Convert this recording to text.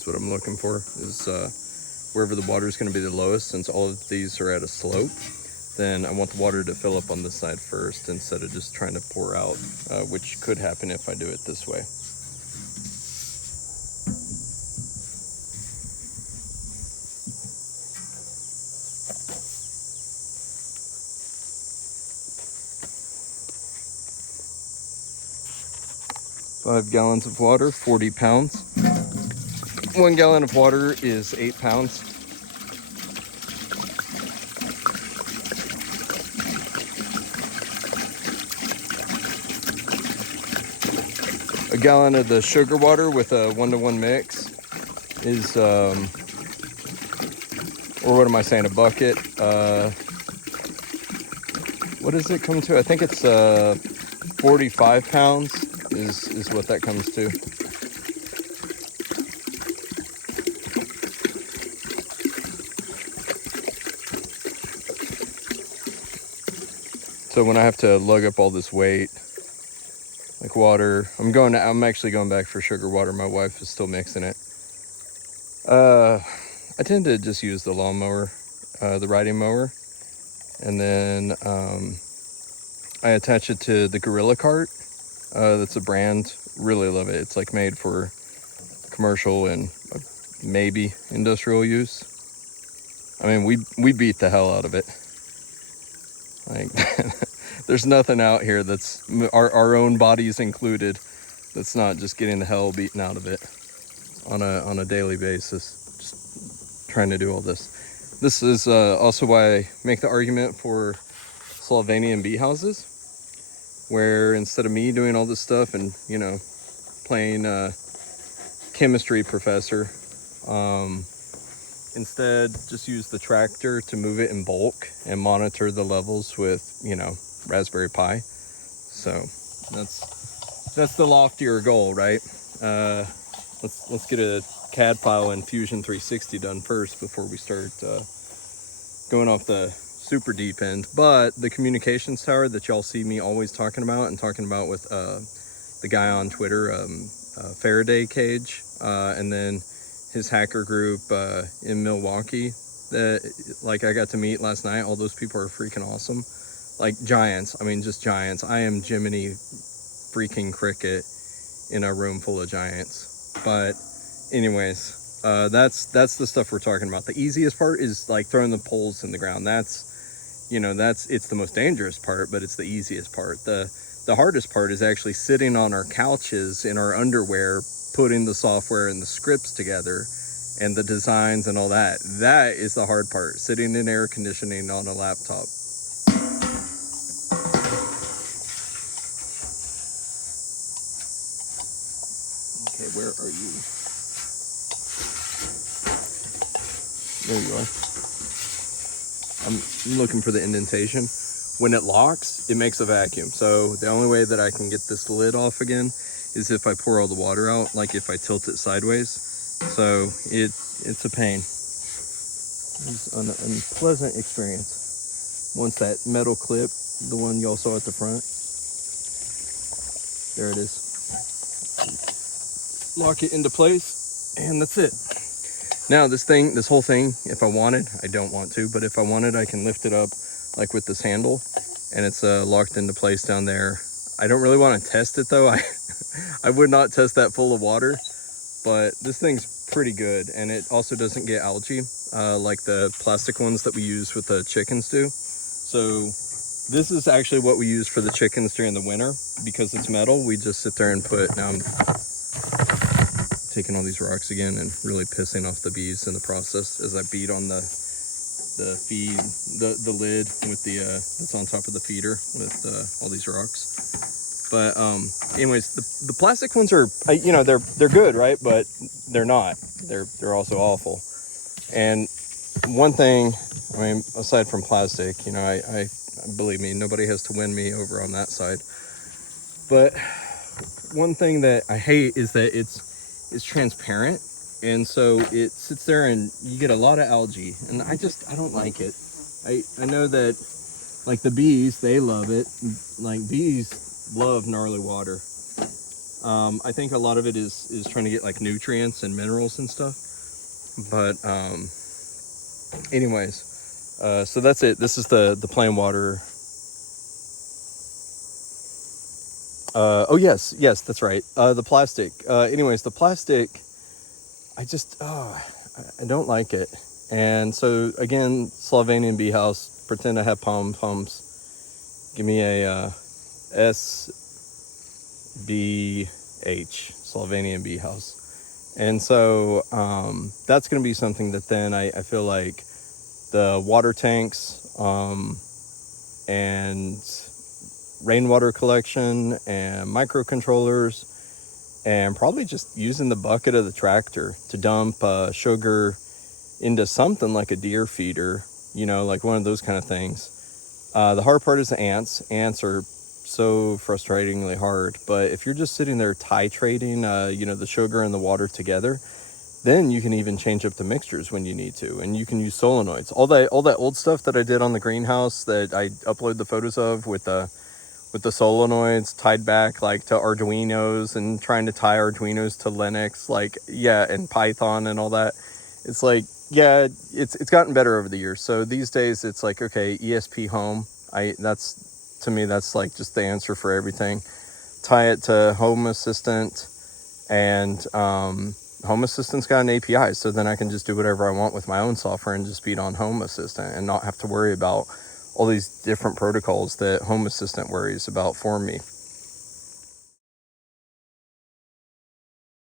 is what I'm looking for, is wherever the water is going to be the lowest. Since all of these are at a slope, then I want the water to fill up on this side first instead of just trying to pour out, which could happen if I do it this way. Five gallons of water, 40 pounds. 1 gallon of water is 8 pounds. A gallon of the sugar water with a 1-to-1 mix is, or what am I saying, a bucket. What does it come to? I think it's 45 pounds is what that comes to. So when I have to lug up all this weight, like water, I'm actually going back for sugar water. My wife is still mixing it. I tend to just use the lawnmower, the riding mower, and then I attach it to the Gorilla Cart. That's a brand. Really love it. It's like made for commercial and maybe industrial use. I mean, we beat the hell out of it. Like, there's nothing out here that's our own bodies included that's not just getting the hell beaten out of it on a daily basis. Just trying to do all this. This is also why I make the argument for Slovenian Bee Houses, where instead of me doing all this stuff and, you know, playing chemistry professor, instead just use the tractor to move it in bulk and monitor the levels with, you know, Raspberry Pi. So that's the loftier goal, right? Let's get a CAD file in Fusion 360 done first before we start going off the super deep end. But the communications tower that y'all see me always talking about with the guy on Twitter, Faraday Cage, and then his hacker group in Milwaukee that, like, I got to meet last night. All those people are freaking awesome. Like giants. I mean, just giants. I am Jiminy freaking Cricket in a room full of giants. But anyways, that's the stuff we're talking about. The easiest part is like throwing the poles in the ground. It's the most dangerous part, but it's the easiest part. The hardest part is actually sitting on our couches in our underwear, putting the software and the scripts together and the designs and all that. That is the hard part, sitting in air conditioning on a laptop. Okay, where are you? There you are. I'm looking for the indentation. When it locks, it makes a vacuum. So the only way that I can get this lid off again is if I pour all the water out, like if I tilt it sideways. So it's a pain. It's an unpleasant experience. Once that metal clip, the one y'all saw at the front, there it is. Lock it into place, and that's it. Now this whole thing, if I wanted, I don't want to, but if I wanted, I can lift it up like with this handle, and it's locked into place down there. I don't really want to test it though. I would not test that full of water, but this thing's pretty good, and it also doesn't get algae like the plastic ones that we use with the chickens do. So this is actually what we use for the chickens during the winter. Because it's metal, we just sit there and put, now I'm taking all these rocks again and really pissing off the bees in the process as I beat on the feed, the lid with the that's on top of the feeder with all these rocks. But anyways, the plastic ones are, you know, they're good, right? But they're not. They're also awful. And one thing, I mean, aside from plastic, you know, I believe me, nobody has to win me over on that side. But one thing that I hate is that it's transparent, and so it sits there and you get a lot of algae, and I don't like it. I know that, like, the bees, they love it. Like, bees love gnarly water. I think a lot of it is trying to get like nutrients and minerals and stuff. But anyways, so that's it. This is the plain water. Oh yes, that's right. The plastic. Anyways, the plastic. I just I don't like it. And so again, Slovenian Bee House. Pretend I have palm pumps. Give me a SBH, Slovenian Bee House. And so that's going to be something that then I feel like the water tanks and rainwater collection and microcontrollers, and probably just using the bucket of the tractor to dump sugar into something like a deer feeder, like one of those kind of things. The hard part is the ants. Ants are so frustratingly hard, but if you're just sitting there titrating, the sugar and the water together, then you can even change up the mixtures when you need to, and you can use solenoids. All that old stuff that I did on the greenhouse that I upload the photos of with the solenoids tied back like to Arduinos and trying to tie Arduinos to Linux, and Python and all that. It's like, yeah, it's gotten better over the years. So these days it's like, okay, ESP home. To me, that's like just the answer for everything. Tie it to Home Assistant, and Home Assistant's got an API, so then I can just do whatever I want with my own software and just beat on Home Assistant and not have to worry about all these different protocols that Home Assistant worries about for me.